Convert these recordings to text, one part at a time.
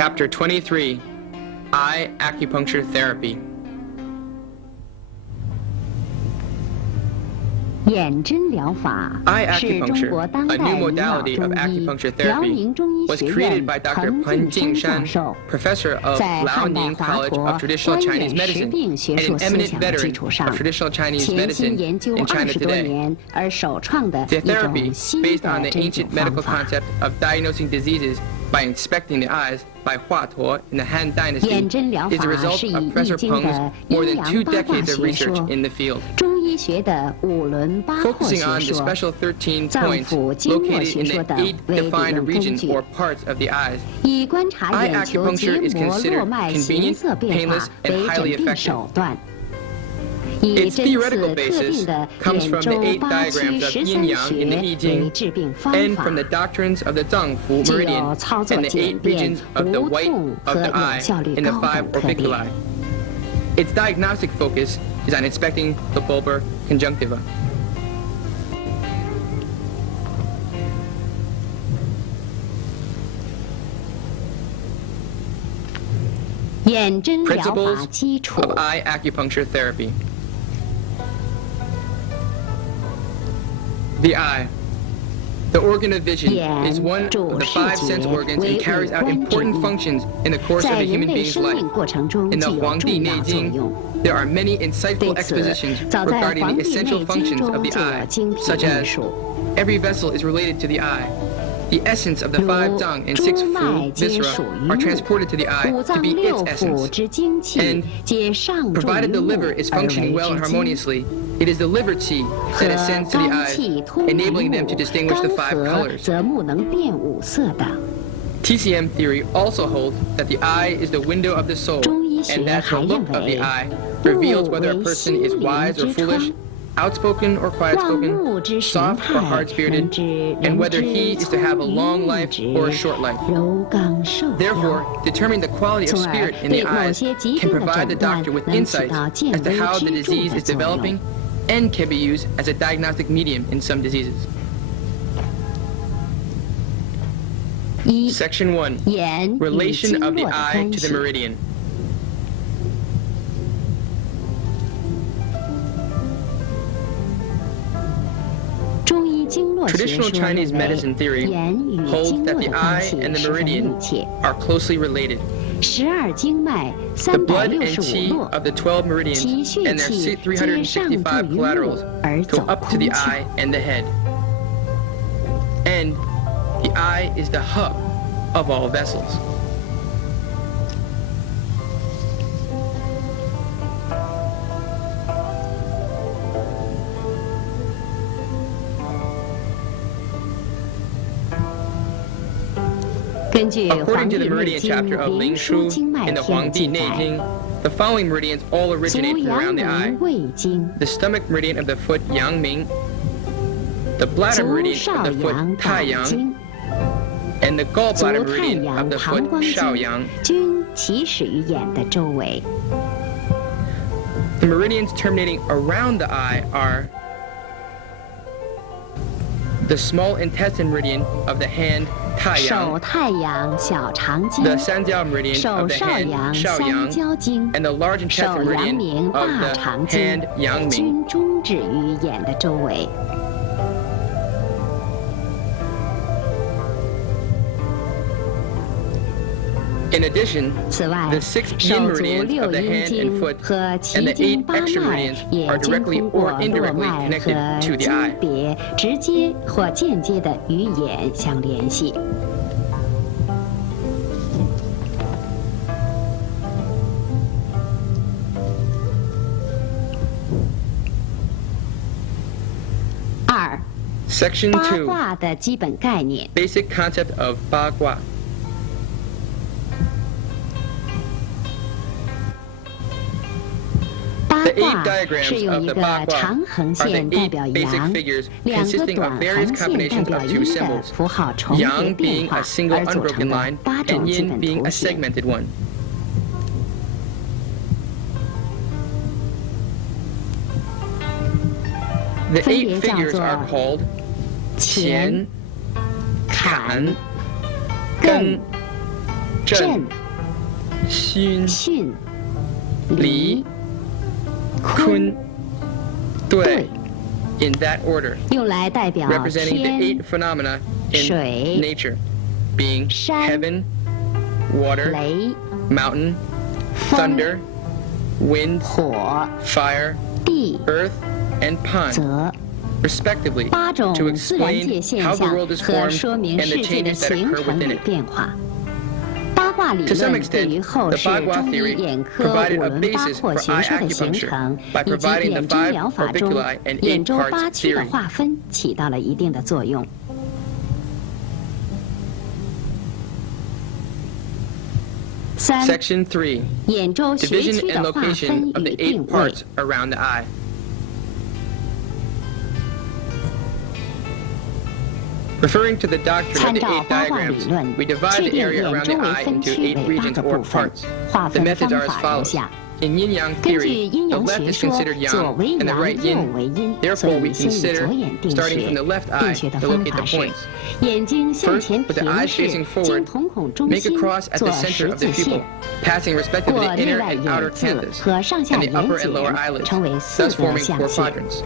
Chapter 23, Eye Acupuncture Therapy. 眼针疗法 Eye 是中国 acupuncture, 当 a 代 new 医疗 modality of 中医 acupuncture 辽 therapy, 宁中医 was 学 created 院 by Dr. 彭 Pen 敬山教 Jingshan, 授， professor of 在汉代 Liaoning 华 College 佗 of Traditional 观 Chinese 点实 Medicine, 病学 and 术 an 思 eminent 想的基 veteran 础 of 上， traditional Chinese 潜心 medicine 研究 in China 20多 today. 年而首创的 The 一种 therapy, 新 based on 的 the 针灸 ancient 方 medical 法。 concept of diagnosing diseases by inspecting the eyes by Hua Tuo in the Han Dynasty, 眼针疗 is the 法 result 是以 of 易 Professor 经 Peng's 的 more 阴 than 2阳八卦 decades of 学 research 说、 in the field. 中医学的五轮八惑 Focusing 学 on the 说、 special 13脏 points 腑经络 located 学 in 说 the 等 8为理 defined 论根 regions 据， or parts of the eyes. 以观察 Eye 眼球结 acupuncture is 膜络 considered 脉 convenient, 形色变 painless, 化 and 为 highly 诊病 effective. 手段。以 Its 针刺 theoretical 特 basis 定的 comes 眼 from the 周 8八区 diagrams of 13 yin yang in the 穴 I Ching 为治病方 and 法， from the doctrines of the Zangfu 具 meridian 有操作 and the 简 8regions 便、of the 无 white 痛 of 和 the 有 eye 效率 in the 高 5等特点。 orbiculi. Its diagnostic focus is on inspecting the bulbar conjunctiva. 眼针疗法 Principles 基础 of eye acupuncture therapy. The eye. The organ of vision is one of the 5 sense organs and carries out important functions in the course of 在 a 人 human 类 being's 生 life. 命过程中 In 具 the 有 Huangdi 重要作 Neijing, 用。 there are many insightful 对此， expositions 早在《 regarding 黄 the 帝内 essential 经》 functions of 中 the 就有 eye, 精辟 such 论 as 述， every vessel is related to the eye. The essence of the 如 5 zang and 6诸脉 fu 皆 viscera 属于 are 物， transported to the eye 五 to 脏 be 六 its 腑 essence. 之精气 And 皆上重于 Provided the 物 liver is 而 functioning 为 well and 之精。 harmoniously, it is the liver qi 和 that ascends to the 肝 eyes, 气通于 enabling them to 物， distinguish 干 the 5涸 colors. 则目能辨五色等。 TCM theory also holds that the eye is the window of the soul, 中医学 and that 还 the 认 look of 为 the eye reveals 目 whether a 为 person 心 is 灵 wise or 之 foolish, 窗， outspoken or 望 quiet-spoken, 物之神 soft or 态，能 hard-spirited, 知 and 人 whether 之 he is to 聪 have a 愚 long 逆 life 直， or a short life. 柔刚受 Therefore, 邀。 determining the quality of 从而 spirit in 对 the 某 eyes 些疾 can 病的 provide the 诊断 doctor with 能起 insights 到 as 见 to 微 how the 知著 disease 的 is 作用。 developing and can be used as a diagnostic medium in some diseases. 一、 Section 1. 眼与 Relation 经 of the 络的 eye 关 to the 系。 meridian. 中医经络学 Traditional 说 Chinese 认 medicine 为， theory 眼与 holds 经 that 络 the 的关 eye 系 and the 十分密 meridian 切。 are closely related. 12经脉 The blood and 365 qi 络， of the 12 meridians 其血 and their 气皆上 365注于目 collaterals 而 go 走 up to 空 the 窍。 eye and the head. And the eye is the hub of all vessels. According to the meridian chapter of Ling Shu in the Huangdi Neijing, the following meridians all originate from around the eye. 胃经、 The stomach meridian of the foot Yangming, the bladder 足 meridian 少 of the 阳 foot 胆 Taiyang, 经、 and the 足 gallbladder 太 meridian 阳 of the 膀 foot 胱经 Shaoyang. 均起始于眼的周围。 The meridians terminating around the eye are the small intestine meridian of the hand 手 Taiyang, 太阳小肠经、 the Sanjiao meridian 手 of the 少 hand 阳三 Shaoyang, 焦经、 and the large 手 intestine 阳 meridian 明 of 大 the 肠经 hand Yangming. 均终止于眼的周围。 In addition, 此外， the 6手 yin 足 meridians 六 of the 阴 hand and 经 foot 和 and 脐 the 经 8八 extra 脉 meridians 也 are 经 directly 通过 or 络 indirectly 脉 connected 和 to the 经 eye. 别直接或间接的与眼相联系。 二、 Section 八 2, 卦的基本概念。 basic concept of Ba Gua. 八 The 8卦 diagrams 是用 of 一 the 个 Ba 长 Gua 横 are 线 the 代 8表 basic 阳， figures 两个 consisting 短 of various 横线代 combinations 表 of 2阴的 symbols, 符号重叠 yang 变 being 化 a single 而组 unbroken 成的 line 八种 and 基 yin 本 being 图 a 形。 segmented one. The 分 8别叫 figures 做 are called 乾、乾、坎、艮、正、巽、离、坤、兑 in that order, 用来代表 representing the 天、 8 phenomena in 水、 nature, being 山、 heaven, water, 雷、 mountain, 风、 thunder, wind, 火、 fire, 地、 earth, and pond, 泽。 respectively, 8种 to 自然界 explain 现 how the 象 world is 和 formed 说明 and the 世界的 changes that 形 occur 成 within 与 it. 变化。八卦理 To some 论对于 extent, 后 the 世 Bagua 中医 theory 眼科五 provided a 轮八 basis 廓 for 学 eye 说的形 acupuncture 成， by 以及 providing the 眼针 5疗法中 orbiculi and 眼 8周 parts 八区的 theory. 划分起到了一定的作用。三、 Section 3. 眼周学 Division 区 and 的划 location 分 of the 与 8定位。 parts around the eye. Referring to the doctrine of 参 the 照 8八卦理 diagrams, 论， we divide 确 the 定 area 眼 around 周 the 为 eye 分 into 区 8为八 regions 个 or 部分， parts. 划 The 分 methods 方 are as 法如 follows. 下。 In yin-yang 根据 theory, 阴 the 阳 left 学 is 说， considered 左 yang 为 and the 阳， right 右 yin. 为阴，所 Therefore, we 以先以 consider, 左眼定 starting 穴 from the。left 定 eye, 穴的 to 方 locate 法 the 是： points. 眼睛向 First, 前 with the 平 eyes 视， facing 经 forward, 瞳孔中 make a 心 cross at 做 the center 十 of the 字 pupil, 线， passing respectively 过 the 内 inner 外 and 眼 outer 眦 canthus 和上下 and 眼 the upper and lower 睑， eyelids, 成为 thus 四个 forming 象 4限。 quadrants.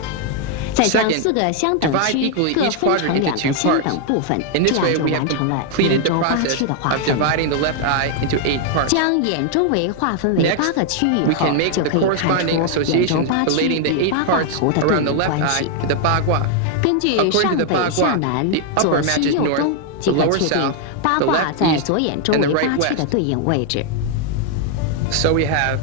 再将 Second, 4个相等 divide 区 equally 各 each 分 quadrant 成 into 2 2个相 parts. 等部分， In 这 this 样 way, 就 we have 完成了 completed 眼 the 周八 process 区的划 of 分。 dividing the left eye into 8 parts. 将眼周围划分为 Next, 8个区域 we 后， can make 就 the 可以看 corresponding 出眼周 associations 八区 relating the 与 8八卦 parts 图的对 around the 应 left 关 eye 系。 to the Bagua. 根据 According to 上 the 北下 Bagua, 南、 the 左 upper 西 matches 右 north, 东， the 即可 lower 确定 south, 八 the 卦 left 在 east, 左眼周 and the 围 right 八区的 west. 对应位置。 So we have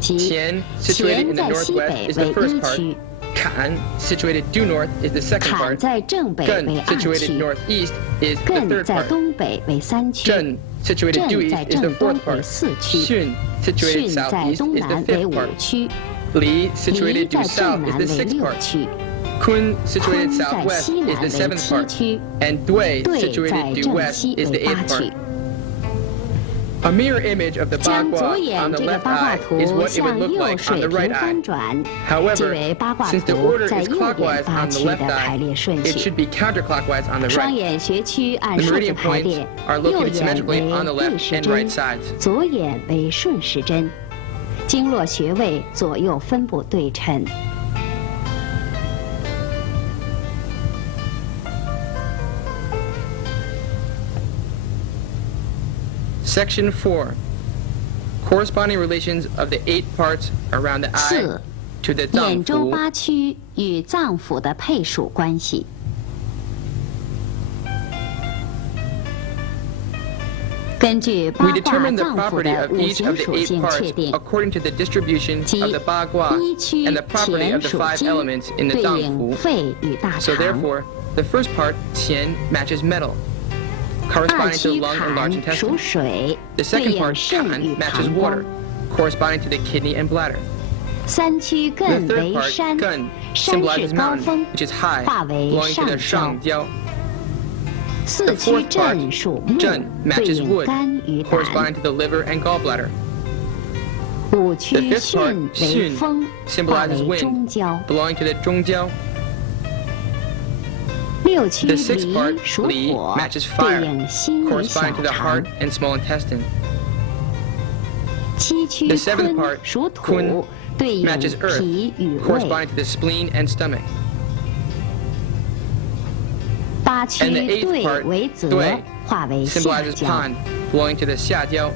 即 Tian, situated 乾 in the 在西 northwest, 北 is 为 the first 一 part. 区， Kan, situated due north, is the second 坎 part. 在正北为 Gun, 二 situated 区， northeast, is the 艮 third 在 part. 东北为3区， Zhen, situated due 震在 east, is the 正东 fourth 为 part. 4区， Xun, situated 巽在 southeast, 东 is the 南为 fifth 5 part. 区， Li, 离 situated 在 due 正 south, is 南 the 为 sixth 6 part. 区， Kun, situated 坤在 southwest, 西 is 南 the 为 seventh 7 part. 区， And Dui, 兑 situated 在 due 正 west, 西 is 为 the 8 eighth 区 part.。A mirror image of the 将左 Bagua 眼 on the 这个 left 八卦 eye 图 is what it would 向 look 右 like on 水 the 平 right eye. 翻转，即 However, 为八卦 since the 图 order 在 is 右眼 clockwise 八 on the 区 left 的排列 eye, 顺 it 序。 should be counterclockwise on the 双 right. 眼学区按 The 数字 meridian 排 points 列， are 右 located 眼 symmetrically 为 on the 对 left 时 and 针 right，sides. 左眼为顺时针，经络穴位左右分布对称。Section 4. Corresponding relations of the 8 parts around the eye 4. to the 眼周 脏腑. 八区与脏腑的配属关系。根据 We 八卦 determine the 脏腑 property 的 of 五 each 行 of the 属 8性 parts 确定， according to the distribution 即 of the Bagua 一区 and the property 乾 of the 属 5 金， elements in the 对 脏 应 腑. 肺与大 So 肠。 therefore, the first part, Tian, matches metal, 二 corresponding to 区 the lung and large 坎属 intestine. 水， The 对 second 应 part, 肾 Kan, 与 matches 膀 water, 胱。 corresponding to the kidney and bladder. 三区 The 艮 third 为 part, 山， Gun, 山 symbolizes 是高 mountain, 峰， which is high, 化为 belonging to the 上焦。 Shangjiao. 四 The 区 fourth part, 震属木， Zhen, 对 matches 应 wood, 肝与胆。 corresponding to the liver and gallbladder. 五 The 区 fifth part, 巽为 Xun, 风，化 symbolizes 为 wind, 中焦。 belonging to the Zhongjiao. 六区 The sixth part, 离属 Li, 火， matches 对 fire, 应心与小 corresponding to the 肠 heart。and small intestine. 七区 The seventh 坤 part, 属 Kun, 土，对应 matches earth, 脾与胃。 corresponding to the spleen and stomach. 八区 And the eighth 兑 part, 为泽 Dui,，化为下 symbolizes 焦。 pond, belonging to the Xiajiao.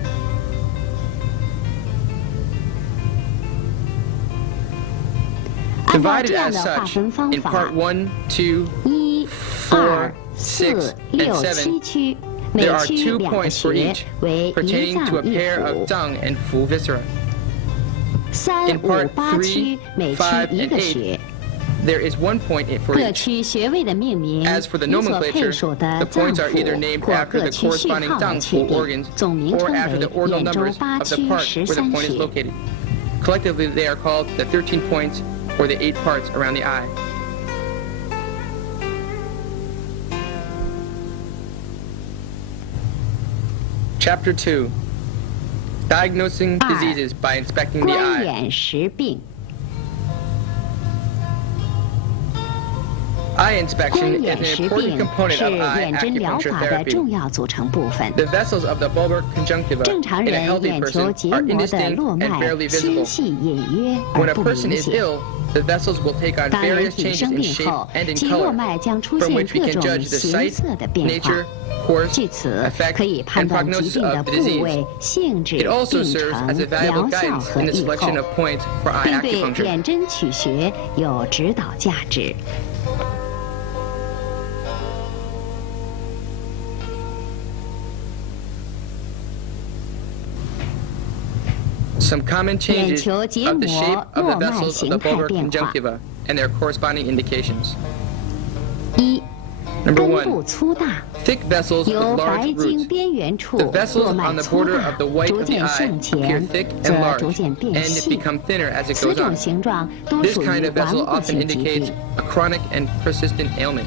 按照 Divided 这样 as 的划 such, 分方 in 法 part 1, 2, ，1、 4, 2、4、 6, 6、 and 7区，每 there are 区 2 2个 points for 穴 each, 为一 pertaining to 脏 a 一 pair 腑 of。zang and fu viscera. 3、 In 5、 part 8 3, 区每区 5, 一 and 个 8, 穴。 there is 1 point for 各 each. 区穴位的命名 As for the 与所配 nomenclature, 属的 the 脏 points are either 腑 named 或 after 各 the 区序 corresponding 号的 zang 确 fu 定， organs 总名 or 称 after 为 the ordinal 眼周 numbers 八 of the 区 part where the 13 point is 穴。 located. Collectively, they are called the 13 points or the 8 parts around the eye. Chapter 2. Diagnosing diseases by inspecting the 观 eye. 眼识病。Eye inspection 观眼 is 识 an 病 important component 是 of eye 眼针疗 acupuncture 法的 therapy. 重要组成部分。 The vessels of the bulbar conjunctiva 正常 in a 人 healthy 眼球 person 结 are 膜的 indistinct 络 and 脉 barely 纤 visible. 细隐约 When 而 a 不 person 明 is 显。 ill, the vessels will take on 当人 various 体 changes 生 in 病 shape 后， and in 其络 color, 脉将出 from 现 which we 各 can 种 judge the 形 sight, 色的变化 nature,。course, 据此 effect, 可以判 and 断疾 prognosis 病的 of the 部位 disease. 性质、 It also 病 serves 程 as a、valuable 疗效 guidance 和 in the 预后 selection，of points for eye 并对 acupuncture. 眼针取穴有指导价值。 Some common changes 眼球结 of the 膜 shape of the 络脉 vessels of 形 the 态 bulbar 变化。 conjunctiva and their corresponding indications. 一、 Number 根部 1. 粗大， Thick vessels 由 with 白 large 经 roots. 边缘处 The 络 vessels 脉 on the 粗 border 大 of the，white 逐 of the 渐 eye 向 appear 前， thick 则 and 逐 large, 渐变 and it 细。 become thinner as it 此 goes 种 on. 形状多 This 属 kind 于 of 顽 vessel 固 often 性疾 indicates 病。 a chronic and persistent ailment.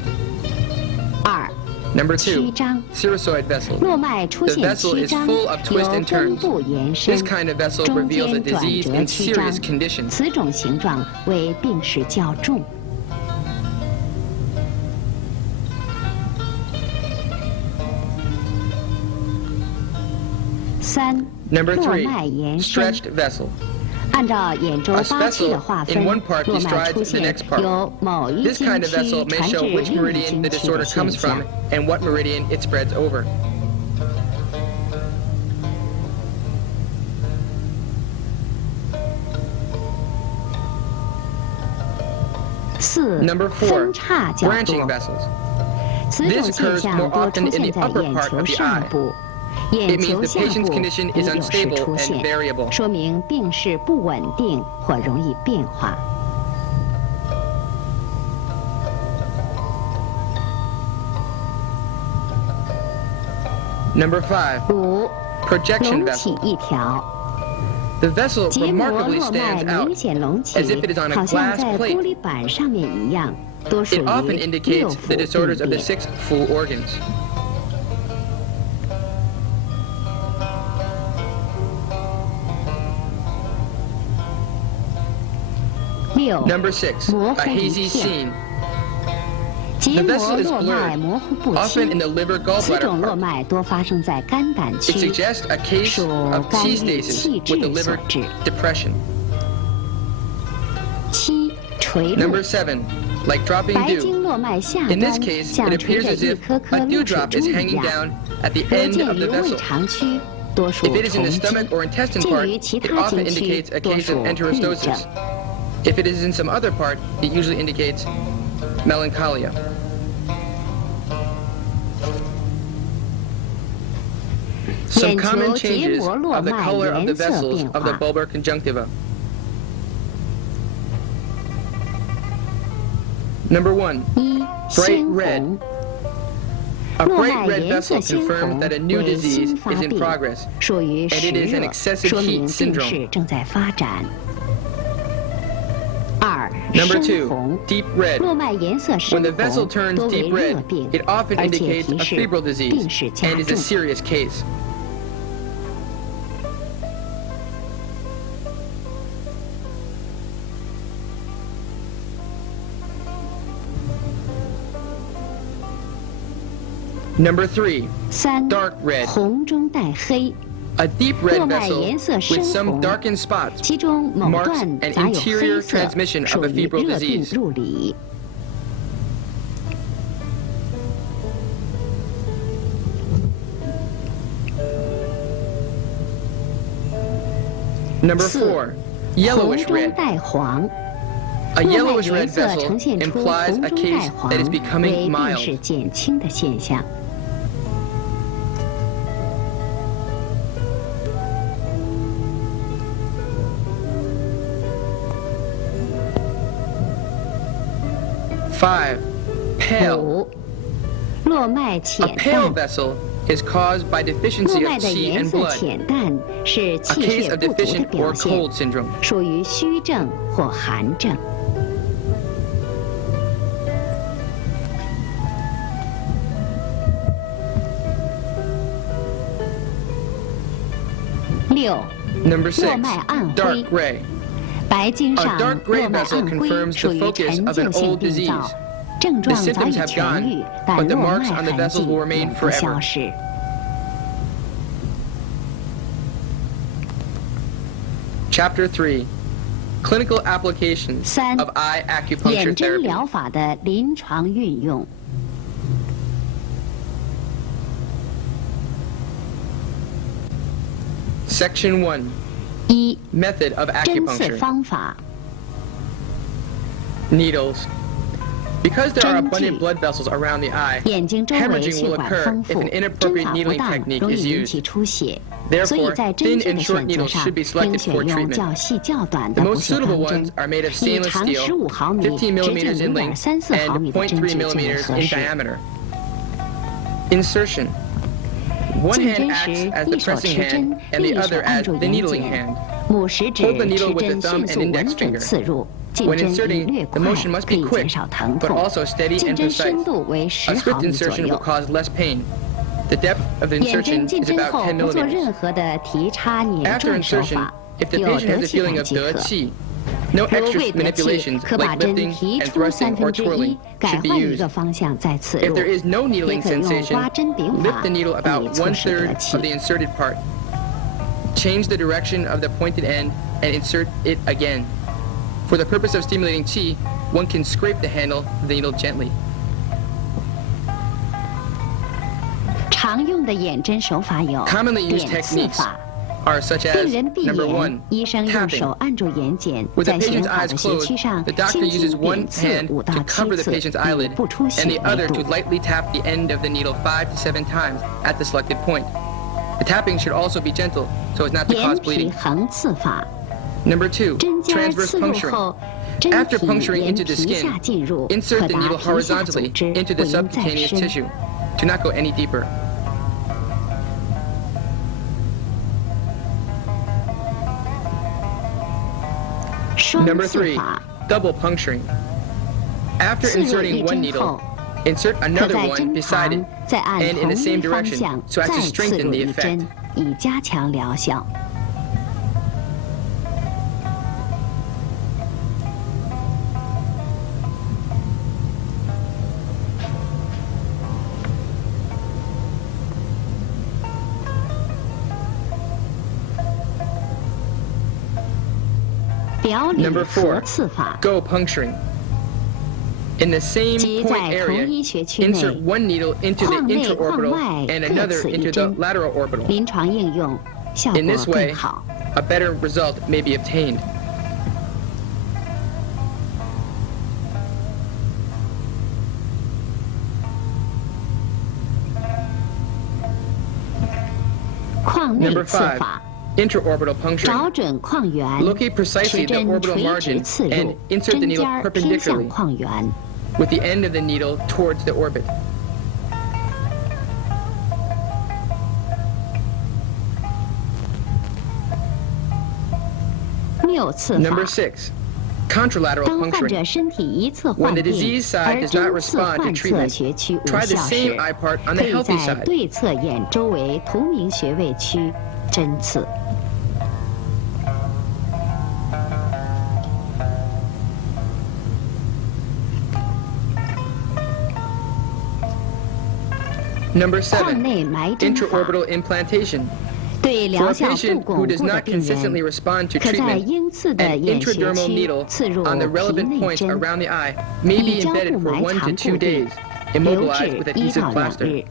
二、 Number 曲 2. 张， Cirrhosoid vessel. 络脉出 The 现 vessel 曲 is 张， full of 由 twists and 根 turns. 部延 This 伸， kind of vessel 中 reveals a 间转 disease 折 in 曲张 serious，condition. 此种形状为病史较重。 三、 Number 络 3. 脉延伸。 Stretched vessel. 按照眼周 A 八区的 vessel 划 in 分， one part 络脉 bestrides 出 the 现 next part. 由某一 This 经 kind of 区 vessel may 传至 show which 另一 meridian 经 the 区的 disorder 现 comes 象 from。and what meridian it spreads over. 四、 Number 4. 分叉较 Branching 多。 vessels. 此种 This 现 occurs 象 more 多 often 出 in 现 the 在 upper 眼 part 球 of the 上 eye. 部， It 眼 means 球 the 下 patient's 部 condition 已 is 有时 unstable 出 and 现， variable. 说明病势不稳定或容易变化。 Number 5. 五、 Projection 隆起 vessel. 一条， The vessel 结膜 remarkably 络脉 stands out. 明显隆起 as if it is on，a 好像 glass 在 plate 玻璃板上面一样，多属 It often 于六 indicates 腑 the disorders 病 of the 变。 6 full organs. 六、 Number 6. 模 A 糊一 hazy 片， scene. 结 The 膜 vessel is 络脉 blurred, 模糊不 often 清 in。the liver 此 gallbladder 种络 part. 脉多发生在肝胆 It 区， suggests a case 属 of 肝 T 郁 stasis 气 with the 滞所 liver 致。 depression. 七、垂 Number 露， 7. Like dropping 白 dew. 经络脉下 In this 端 case, 像 it 垂 appears 着 as 一 if 颗颗 a 露水 dewdrop 珠 is 一 hanging 样。 down at the 若 end 见 of 于 the 胃 vessel. 肠区，多属 If it is in 虫 the 积； stomach or intestine 见 part, 于其 it 他 often 经区， indicates a 多 case 属 of 郁症 enterostosis. If it is in some other part, it usually indicates melancholia. 眼 Some 球 common 结 changes 膜络 of the 脉 color of the 颜色 vessels 变 of the 化。 bulbar conjunctiva. Number 1. 一、 Bright 鲜 red. 红， A 络 bright 脉 red 颜色 vessel 鲜 confirms 红 that a new 为 disease 新发 is in 病， progress. 属于 and 湿 it is an 热， excessive 说 heat 明病 syndrome. 势正在发展。二、 Number 深 2. 红， Deep red. 络脉颜色 When 深 the vessel 红， turns 多为 deep 热 red, 病， it often 而且 indicates 提 a 示 febrile 病 disease 势加 and is a 重。 serious case. Number 3. 三、 Dark red. 红中带黑， A deep red 络脉 vessel 颜色深 with some 红， darkened spots 其中某 marks 段 an 杂有 interior 黑色， transmission of 属 a 于 febrile 热病 disease. 入里。 Number 四、 4. 红 Yellowish 中 red. 带黄， A 络脉 yellowish 颜 red 色 vessel 呈现出 implies 红 a 中带 case 黄， that is 为 becoming 病 mild. 势减轻的现象。 5. Pale. 五、络脉 A 浅 pale 淡， vessel is caused by 络 deficiency 脉 of 的 qi 颜 and 色 blood, 浅淡是 a 气 case 血 of 不足的 deficient 表 or 现， cold syndrome. 属于虚症或寒症。 六、 Number 络脉暗 6. 灰 Dark，gray. 白经 A 上 dark gray 络脉 vessel 暗灰 confirms 属 the 于 focus 陈 of 旧 an 性 old 病 disease. 灶，症 The 状早 symptoms 已 have 痊愈， gone, 但 but the 络 marks 脉 on the 痕 vessels 迹 will remain 永不消 forever. 失。 Chapter 3: Clinical applications 3. of eye acupuncture 眼针 therapy. 疗法的临床运用。 Section 1: 1. Method of 针刺 acupuncture. 方法。 Needles. Because there are 针 abundant 具 blood vessels around the eye, 眼睛周围 hemorrhaging 血 will 管 occur 丰 if 富， an 针 inappropriate 法不 needling 当 technique 容 is 易引起 used. 出血。 Therefore, 所以在针 thin 具的 and short 选择 needles 上 should be 应 selected 选 for 用 treatment. 较细较短 The 的不 most 锈 suitable 钢 ones 针， are made of 以 stainless 长 steel, 15毫米、 15直径 millimeters in length, 0.34毫 and 米的针 0.3具最为 millimeters 合 in 适。 diameter. Insertion. One 进 hand 针 acts 时， as the 一手 pressing 持针 hand，and 另 the 一手 other 按 as 住 the 眼 needling 睑， hand. 母食指 Hold the needle 持 with the 针 thumb 迅 and 速 index 稳准 finger. 刺入，进 When 针应 inserting, 略 the 快， motion must 可 be 以减 quick, 少疼 but 痛。 also steady 进 and 针深 precise. 度为 A 10 swift 毫米左 insertion will 右。 cause less pain. The depth of the 眼针 insertion 进 is 针 about 后 10不做 millimeters. 任何的提插、捻 After 转手 insertion, 法， if the 有 patient 得 has a 气 feeling 感 of 即可。 qi, no 如 extra 未得气， manipulations 可把 like 针 lifting 提 and 出 thrusting or 1/3， twirling 改 should be 换一个 used. 方向再刺 If 入。 there is no 也 needling 可用 sensation, 刮针柄 lift 法 the needle 以 about 促使 1/3 得气 of the。inserted part. Change the direction of the pointed end and insert it again. For the purpose of stimulating qi, one can scrape the handle of the needle gently. 常用的眼针手法有 Commonly used 点刺 techniques 法。 are such 病 as 人闭 number 眼 1, 医生用手 tapping. 按住眼睑， With the 在选 patient's 好 eyes 的穴 closed, 区上 the doctor 轻 uses 轻 one 点刺 hand 5 到 to cover 7 the 次， patient's 以 eyelid 不出 and 血 the 为 other 度 to。lightly tap the end of the needle 5 to 7 times at the selected point. The tapping should also be gentle so as not to 眼 cause 皮 bleeding. 横刺法， Number 2, 针尖 transverse 刺入 puncturing. 后，针 After 体 puncturing 沿 into the 皮下 skin, 进入， insert 可 the 达 needle 皮下组 horizontally 织， into 不 the 应再 subcutaneous 深。 tissue. Do not go any deeper. Number 双刺 3, 法， double puncturing. After 刺入一 inserting one 针 needle, 后， insert 可 another 在 one 针 beside 旁 it 再按 and in 同 the 一 same 方 direction 向 so as 再 to 刺 strengthen 入 the 一 effect. 针，以加强疗效。 表里 Number 合 4, 刺法， go puncturing. In the same 即 point 在同 area, 一穴区 insert 内， one needle into the 眶内、眶 intraorbital 外 and 各 another 刺一 into the 针， lateral orbital. 临床应用效 In 果 this way, 更好。 a better result may be obtained. Number 刺 5, 法， intraorbital 找 puncturing. 准眶缘， Locate 持 precisely the 针 orbital 垂直 margin 刺 and 入， insert the 针 needle 尖儿偏向 perpendicularly 眶缘。 with the end of the needle towards the orbit.谬刺法 Number 6, contralateral 当患者 puncturing. 身体一侧 When 患 the 病， disease side 而 does not 针刺 respond to 患侧 treatment, 穴区无 try the 效 same 时， eye part on 可 the 以 healthy 在 side. 对侧眼周围图明穴位区针刺。 Number 眶 7, 内埋针法， intraorbital implantation. 对 For 疗 a 效不 patient 巩 who 固 does 的 not 病 consistently 人， respond to 可在 treatment, 应刺的 an 眼穴 intradermal 区 needle 刺入 on the 皮 relevant 内 points 针， around the eye may 以 be 胶 embedded 布 for 埋 1 to 藏 2固定 days, 留 immobilized 置 with 1 adhesive 到2 plaster. 日。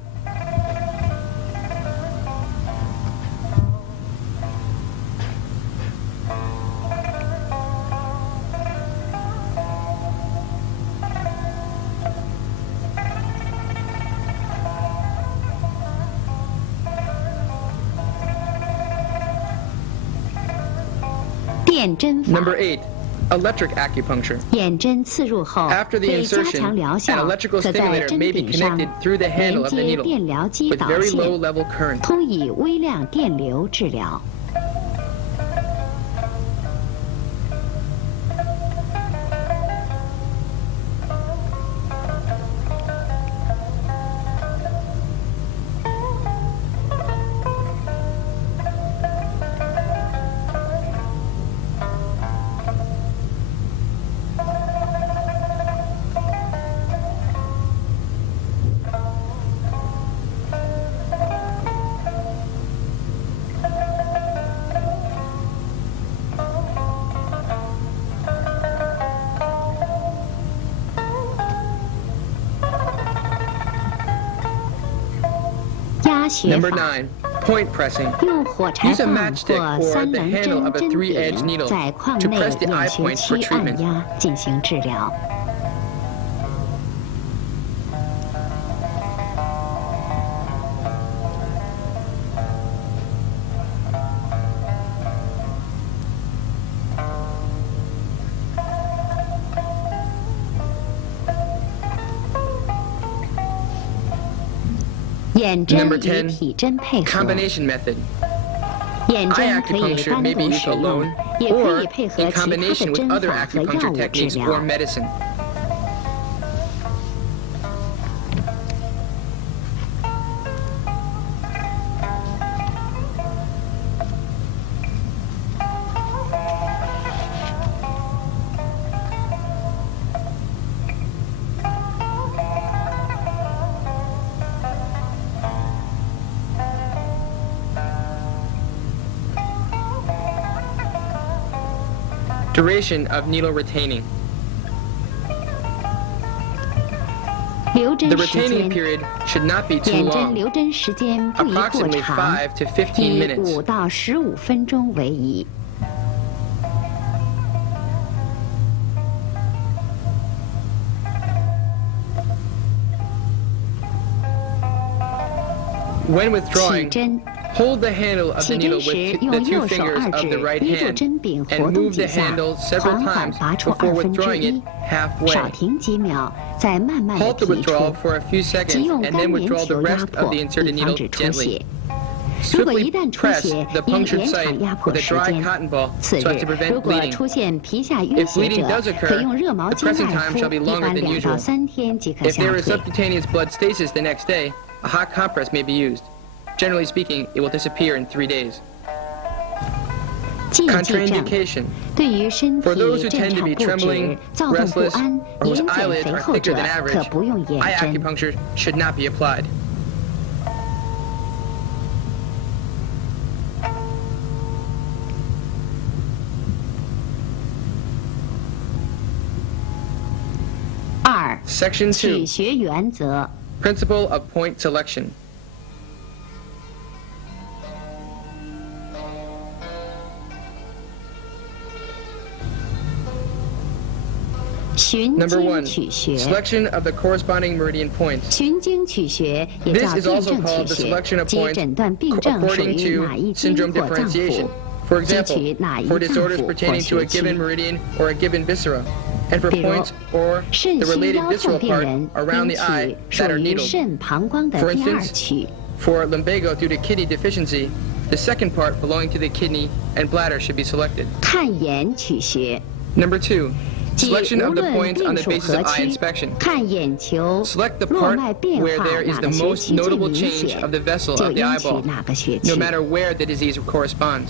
电针法， Number 8, electric acupuncture. 眼针刺入后， After the 为加 insertion, 强疗 an 效， electrical 可在 stimulator 针 may be 柄上 connected through the handle 连 of the 接 needle 电疗机 with 导 very 线， low level current. 通以微量电流治疗。他学 Number 法， 9. Point pressing. 用火柴 Use a 棒 matchstick 或 or 三 the 棱 handle 针 of a 针 3-edged 柄 needle 在眶 to 内 press the 眼 eye 穴 points 区 for 按 treatment. 压进行治疗。眼针 Number 与 10. 体针配合， Combination method. 眼 Eye 针可以 acupuncture 单 may be 独 used 使用 alone， 也可 or 以配合 in 其他的 combination with 针 other 法和药 acupuncture 物治 techniques 疗 or。medicine. Duration of needle retaining. 留 The 针时 retaining 间， period should not be too 眼针 long, 留针时间不宜过 approximately 长， 5 to 15以 minutes. 5到15分钟为宜。 When 起 withdrawing, 针， hold the handle of the 起 needle 针时 with the 用 two 右手 fingers 二 of the 指 right 捏住 hand 针柄，活 and 动 move 几 the 下， handle several 缓缓 times 拔出 before 1/2 withdrawing it 少 halfway. 停几秒，再慢慢的 Halt the 提出， withdrawal for a few 即 seconds 用 and 干 then 棉 withdraw the 球压 rest 迫， of the 以 inserted 防 needle 止出 gently. 血。如果 Swiftly 一旦出 press 血， the 应 punctured 延长 site 压迫 with a 时 dry 间。 cotton ball 次 so as 日 to，prevent 如果 bleeding. 出现皮下淤 If 血 bleeding 者 does，occur, 可用热毛 the 巾 pressing 外 time 敷， shall be 一 longer 般 than 2到 usual. 3天即可 If 下 there is 退。 subcutaneous blood stasis the next day, a hot compress may be used. Generally speaking, it will disappear in 3 days. 禁忌症 Contraindication. 对于身 For those 体 who 震 tend to 颤 be 不 trembling, 止、躁动不 restless, 安、 or whose 眼睑 eyelids 肥 are 厚 thicker 者 than 可 average, 不用眼 eye 针。 acupuncture should not be applied. 2. Section 取 2. 穴原则。 Principle of point selection. 循 Number 经 1. 取穴， Selection of the corresponding meridian points. 循经取穴也 This 叫 is 辨 also 证 called 取 the 穴， selection of 即 points 诊断病症属 according 于 to 哪一经 syndrome 或脏 differentiation. 腑， For 即 example, 取哪一 for 脏 disorders 腑或 pertaining to a 穴 given 区。 meridian or a given viscera, and for 比如 points or 肾 the 虚 related 腰痛 visceral 病 part 人 around 应 the eye 取属 that are 于 needled. 肾膀胱的 For 第二 instance, 区。 For lumbago due to kidney deficiency, the second part belonging to the kidney and bladder should be selected. 看眼取穴， Number 2. 即 Selection 无 of the 论 points on 病 the 属 basis 何 of eye 区， inspection. 看眼球 Select the 络 part 脉变 where 化 there is 哪 the 个穴 most 区最 notable 明 change 显 of the，vessel 就 of the 应取 eyeball, 哪个穴 no 区。 matter where the disease corresponds.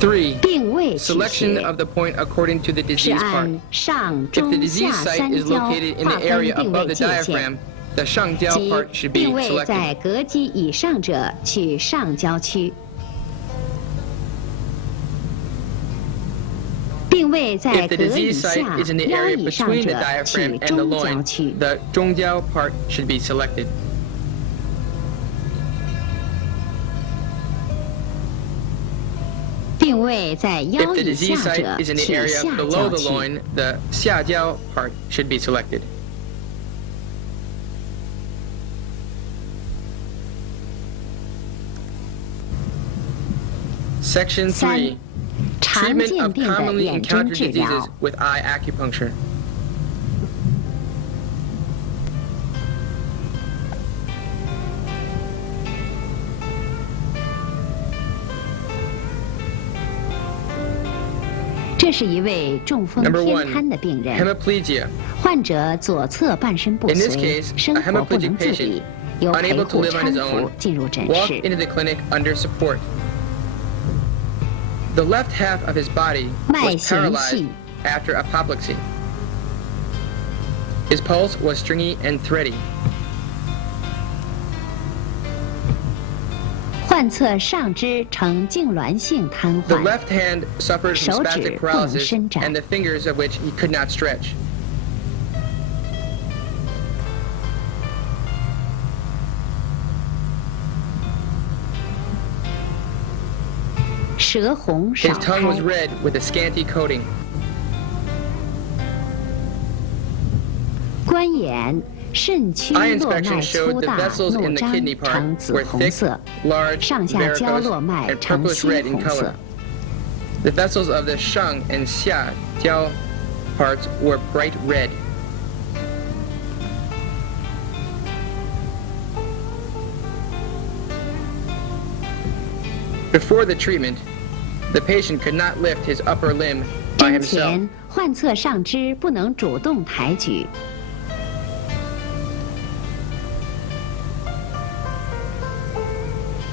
3. 病位取 Selection 穴 of the point according to the 是 disease part. 按上 If the 中 disease 下 site 三 is 焦 located in 划 the 分 area 病 above 位 the 界 diaphragm, 限， the 上焦即 part should be 病位在 selected. 膈肌以上者取上焦区，病位在 If the 膈以 disease 下 site is in the 腰 area 以上 between the 者 diaphragm 取 and the 中焦 loin, 区。 the 中焦 part should be selected. 病位在 If 腰 the 以 disease 下 site 者 is in the 取 area 下 below 焦 the 区。 loin, the 下焦 part should be selected. Section 3. 常 Treatment 见 of 病的 commonly 眼针 encountered 治疗 diseases，with eye acupuncture. 这是一位中风 Number 偏 1. 瘫的病人， Hemiplegia. 患者左侧半身不 In this 遂， case, 生 a 活不 hemiplegic 能自 patient, 理，由陪 unable to 护 live on 搀 his 扶 own, 进入诊 walked 室。 into the clinic under support. The left half of his body 脉 was 弦 paralyzed 细， after apoplexy. His pulse was stringy and thready. 患侧上肢呈痉挛性瘫 The 痪， left hand suffered from 手指 spastic 不能 paralysis, 伸展。 and the fingers of which he could not stretch. 舌红少 His tongue was 开， red with a scanty coating. 观眼肾区 Eye 络脉 inspection 粗 showed the 大 vessels 怒 in the 张 kidney part 呈紫 were 红 thick, 色， large, 上下交络 varicose, 脉 and 呈 purplish 鲜 red in 红 color. 色。 The vessels of the sheng and xia jiao parts were bright red. Before the treatment, the patient could not lift his upper limb by 针 himself. 前患侧上肢不能主动抬举，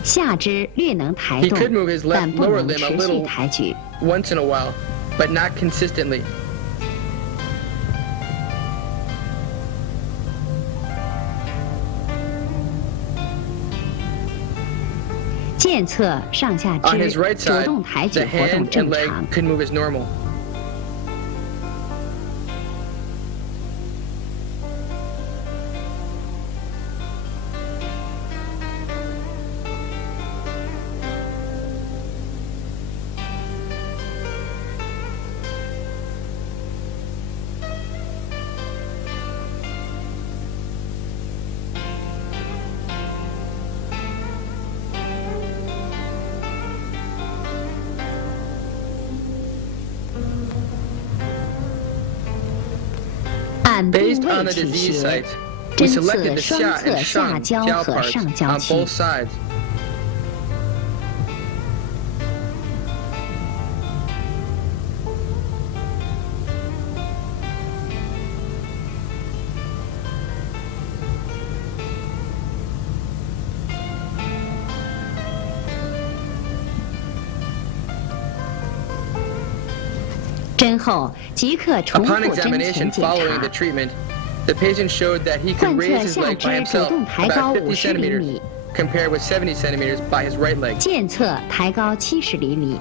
下肢略能抬 He 动 could move his，left 但不 lower 能 limb a 持续 little 抬举。 once in a while, but not consistently. 健侧上下 On 肢 his right 主 side, 动抬举 the 活动 hand 正 and leg 常。 could move as normal. 按病 Based on 位 the 取 disease 穴， sites, we 针 selected 刺 the 双 xia 侧 and 下 sheng 焦 jiao 和 parts 上焦 on 区 both，sides. 针后即刻重 Upon 复针前 examination 检 following the 查。 treatment, the patient showed that he could 患 raise 侧 his 下 leg by 肢主 himself 动抬 about 高 50 50厘 centimeters, 米， compared with 70 centimeters by his right leg. 健侧抬高70厘米。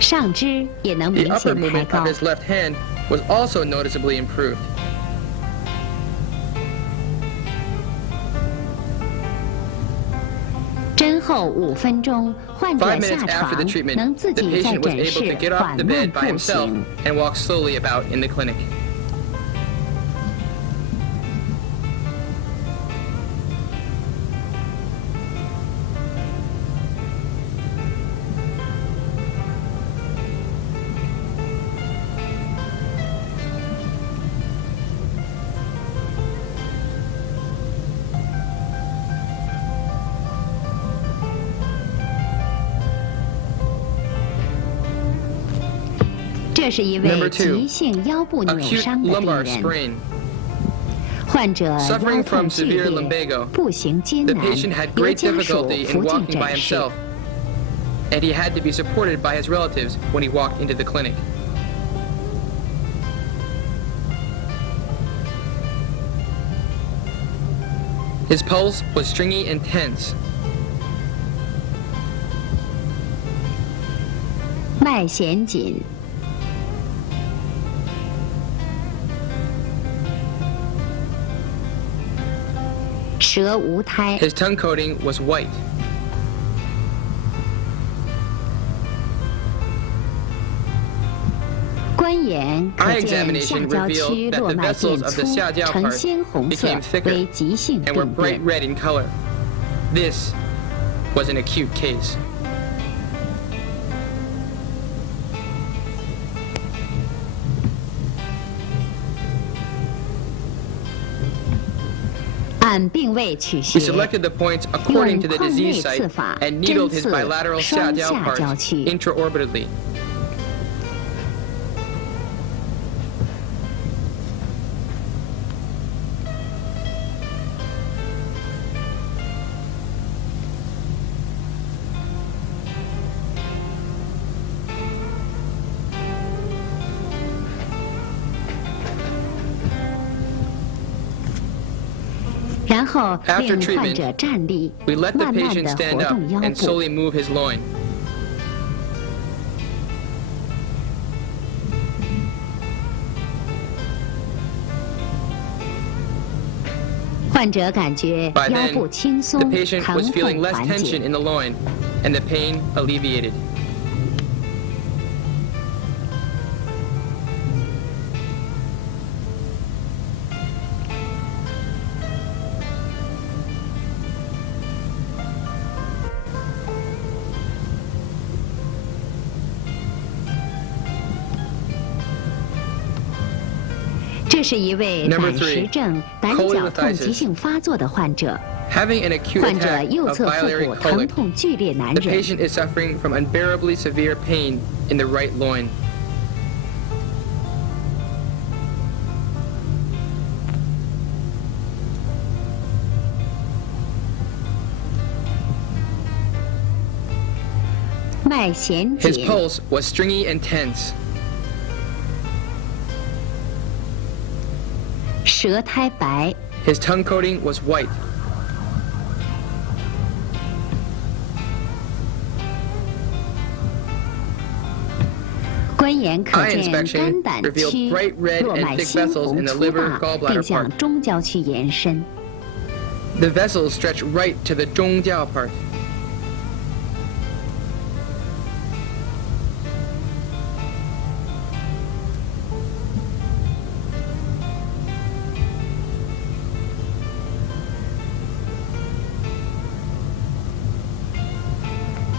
上肢也能 The 明 upper 显抬 movement 高 of。his left hand was also noticeably improved. 针后5分钟，患者 5下 minutes after 床 the treatment, 能自 the 己在 patient was 诊 able 室 to get off 缓 the 慢 bed by 步 himself 行。 and walk slowly about in the clinic. “这是一位 Number two, 急性腰部扭 Acute 伤的病 lumbar 人， sprain. 患者腰 Suffering 痛 from 剧 severe 烈， lumbago, 步行艰 the 难， patient had 由 great 家属 difficulty in 扶进 walking by 诊室。 himself, and he had to be supported by his relatives when he walked into the clinic. His pulse was stringy and tense. 脉弦紧，舌无苔， His tongue coating was white. 观眼可 Eye 见 examination 下焦区 revealed that 络 the 脉 vessels 变 of the 粗，下焦 呈 part 鲜红色 became，thicker 为急性 and were 病 bright 变。 red in color. This was an acute case. 按病位取 We 穴， selected the points 用 according to the 眶内 disease 刺 site 法 and 针 needled his 刺 bilateral 双 xiajiao 下焦 parts 区。 intraorbitally. 然然后 After 令患 treatment, 者站立， we let the 慢慢 patient 地 stand 活 up 动腰 and 部。 slowly move his loin. 患者感觉 By 腰 then, 部轻 the 松， patient 疼 was feeling 痛 less 缓 tension 解。 in the loin, and the pain alleviated. 这是一位 Number 胆石 3, 症胆绞痛 cholecystitis. 急性发作的患者， Having an acute 患者 attack 右 of 侧腹 biliary 部疼 colic, 痛剧烈难 the 忍， patient is suffering from unbearably severe pain in the right loin. 脉弦 His 紧， pulse was stringy and tense. 舌苔白， His tongue coating was white. 观眼可 Eye 见 inspection 肝胆 revealed 区 bright red 络 and 脉 thick 鲜 vessels 红 in the 粗 liver 大， gallbladder 并向 part. 中焦区延伸。 The vessels stretch right to the 中焦 part.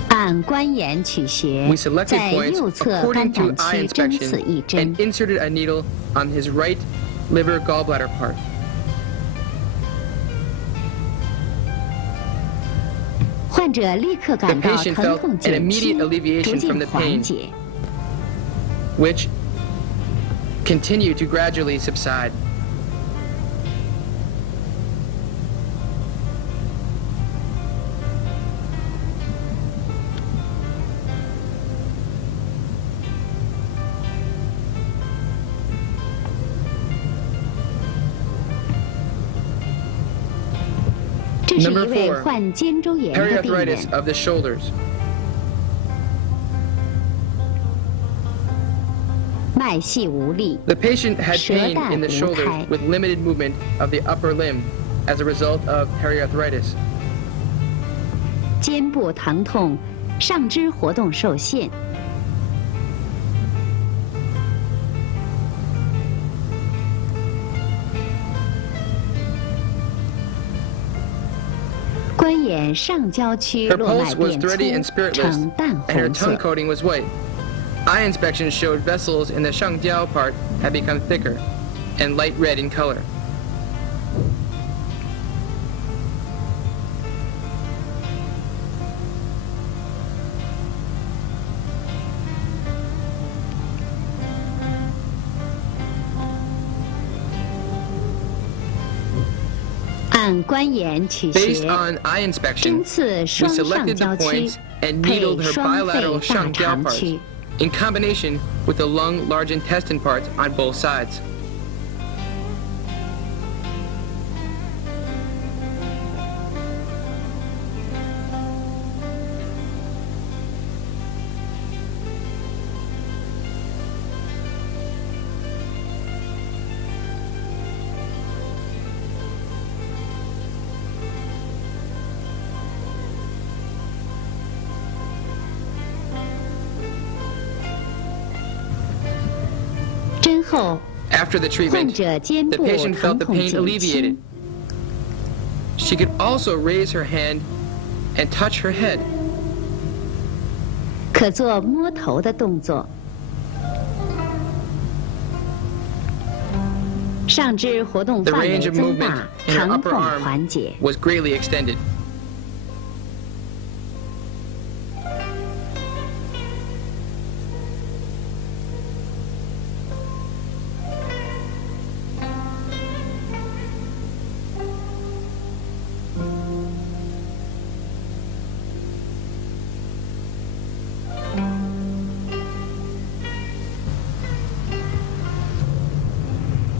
按观眼取穴 We，selected 在 points 右侧肝 according to 胆 eye 区针刺 inspection 一针 and，inserted a needle on his right liver gallbladder part. 患者立刻 The 感到 patient 疼 felt 痛 an 减轻， immediate alleviation 逐 from 渐 the 缓 pain, 解。 which continued to gradually subside. 这是 Number 一位 4, 患肩周炎的病人， periarthritis of the shoulders. 脉细无力， The patient had pain in the 舌淡无 shoulders 苔。 with limited movement of the upper limb as a result of periarthritis. 肩部疼痛，上肢活动受限。观眼上焦区 Her 络脉 pulse was 变 thready and 粗， spiritless, 呈淡 and her 红 tongue 色。 coating was white. Eye inspection showed vessels in the shangjiao part had become thicker and light red in color. 按观眼取 Based 穴， on eye 针 inspection, 刺 we 双上 selected 焦 the 区 points and 配 needled her 双 bilateral 肺大 shangjiao 肠 parts 区。 in combination with the lung large intestine parts on both sides. 针后， After the 患 treatment, 者肩 the 部 patient 疼 felt the 痛 pain 减 alleviated. 轻， She could also raise her hand and touch her head. 可做摸头的动作。上肢活动 The 范围 range of 增 movement 大， in her 疼 upper 痛 arm 缓解。 was greatly extended.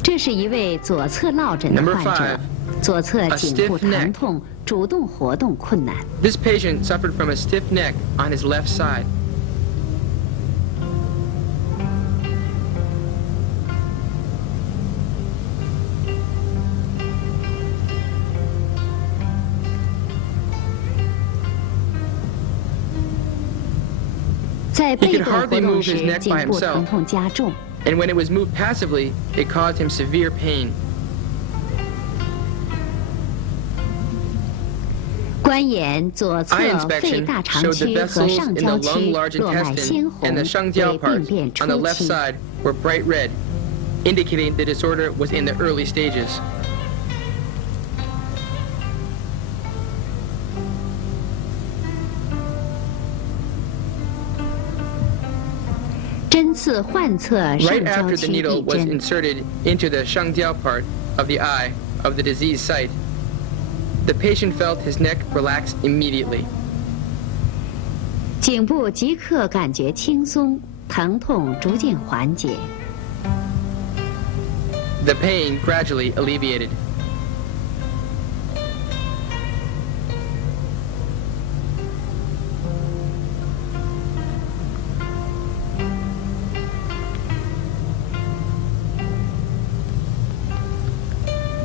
这是一位左侧落枕的 Number 患者 5, 左侧颈部疼痛，主动活动困难。This patient suffered from a stiff neck on his left side. 在背部活动时，颈部疼痛加重。 And when it was moved passively, it caused him severe pain. 观眼左侧肺大肠区和上焦区络脉鲜红，为病变初 on the left 期。 side were bright red, indicating the disorder was in the early stages. 针刺患侧上 Right 焦 after the 区 needle 一 was 针， inserted into the shangjiao part of the eye of the diseased site, the patient felt his neck relax immediately. 颈部即刻感觉轻松，疼痛逐渐缓解。 The pain gradually alleviated.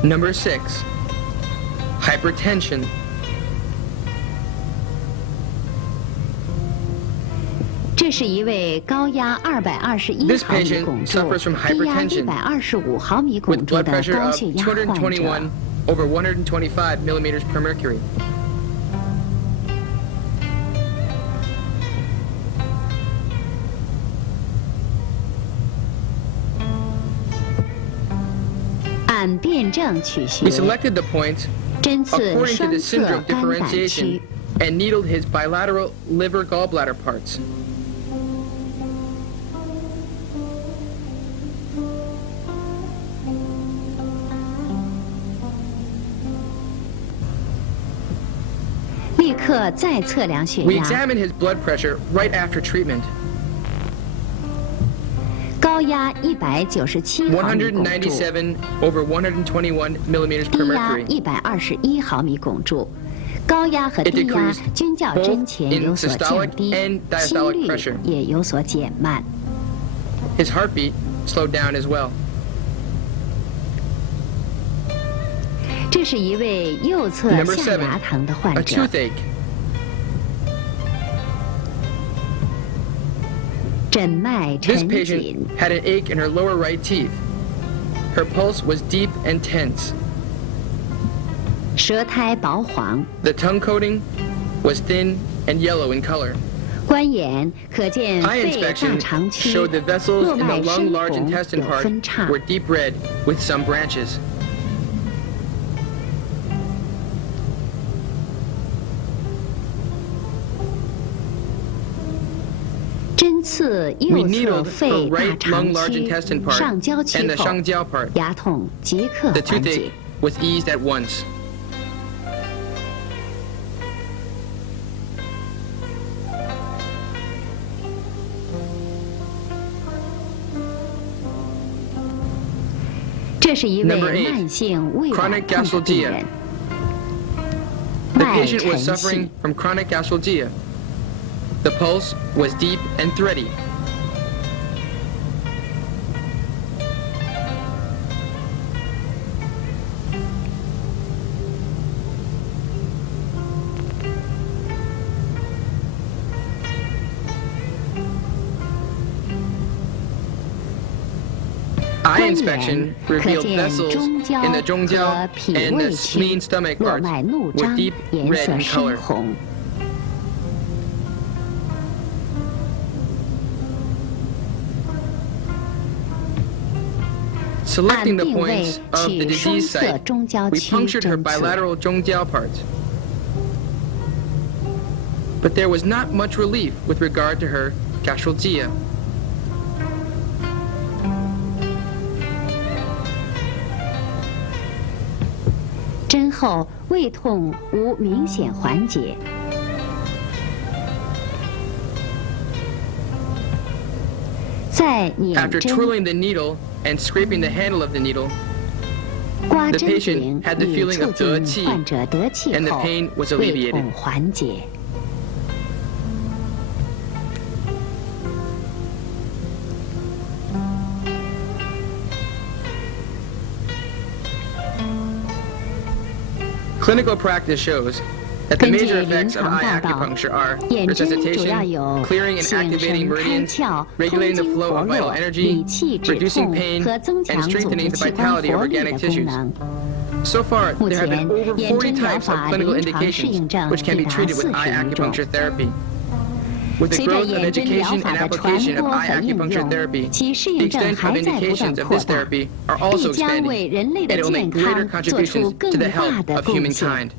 Number 6, hypertension. 这是一位高压221 This 毫米 patient 汞柱、 suffers from 低压 hypertension 125毫米汞 with 柱 blood 的 pressure 高 of 血压患者。 221 over 125 millimeters per mercury. 按辩证取穴 We，selected the point 针刺 according to 双 the 侧 syndrome 肝胆 differentiation 区， and needled his bilateral liver gallbladder parts. 立刻再测量血 We 压， examined his blood pressure right after treatment. 高压197毫米汞柱， 197 over 121 millimeters per 低压 mercury. 121毫米汞柱。高压和 It 低压 decreased 均较 both 针前 in 有所 systolic 降低， and 心 diastolic 率 pressure. 也有所减慢。 His heartbeat slowed down as well. 这是一位右侧 Number 下 7, 牙疼的患 a 者， toothache. 诊脉 This 沉 patient 紧， had an ache in her lower right teeth. Her pulse was deep and tense. 舌苔薄黄， The tongue coating was thin and yellow in color. 观眼可见 Eye 肺大 inspection 肠区 showed the vessels 络 in the 脉 lung 深 large 红， intestine 有 part 分叉。 were deep red with some branches. 针刺 We 右侧 needled 肺 her 大 right 肠 lung large 区 intestine part 上焦区 and the 后， shangjiao part. 牙痛即刻 The 缓解 toothache。was eased at once. 这是一位 Number 8, 慢性胃脘 chronic 痛的病 gastralgia. 人， The 脉 patient 沉 was 细 suffering，from chronic gastralgia. The pulse was deep and thready. 观 Eye 眼 inspection 可 revealed 见 vessels 中焦 in the 中焦和脾 and 胃 the 区 spleen stomach 络 parts 脉怒 were 张， deep 颜 red 色 in 深 color. 红。 Selecting the 按病位 points of the 取双 disease 侧 site, 中焦 we 区 punctured her 针刺。 bilateral 中焦 parts. But there was not much relief with regard to her gastralgia. 针后胃痛无明显缓解。在捻 After 针 twirling the needle and scraping the handle of the needle, 刮 The 针 patient 顶 had the 以 feeling 促 of 得进气患者得气 and the 后 pain was 胃 alleviated. 痛缓解。Clinical practice shows that the 根据 major 临 effects of 床 eye 报道， acupuncture are 眼针主要 resuscitation, 有 clearing and 醒 activating 神开 meridians, 窍、 regulating 通 the 经 flow 活 of vital 络、 energy, 理气止 reducing 痛 pain, 和增 and 强组 strengthening 织 the 器官 vitality of 活力 organic 的功 tissues. 能。 So far, 目 there have 前 been over 眼 40针疗 types of 法 clinical 临床适 indications 应症 which can 已 be 达 treated with 40 eye 余种。 acupuncture therapy. With the 随着 growth of 眼针疗 education 法 and 的传 application of 播 eye 和应 acupuncture 用， therapy, 其适 the 应症 extent 还 of 在不 indications 断 of 扩 this 大， therapy are 必 also 将 expanding, 为人类 and 的 it will make 健 greater 康做出 contributions 更 to the 大 health 的 of 贡 humankind. 献。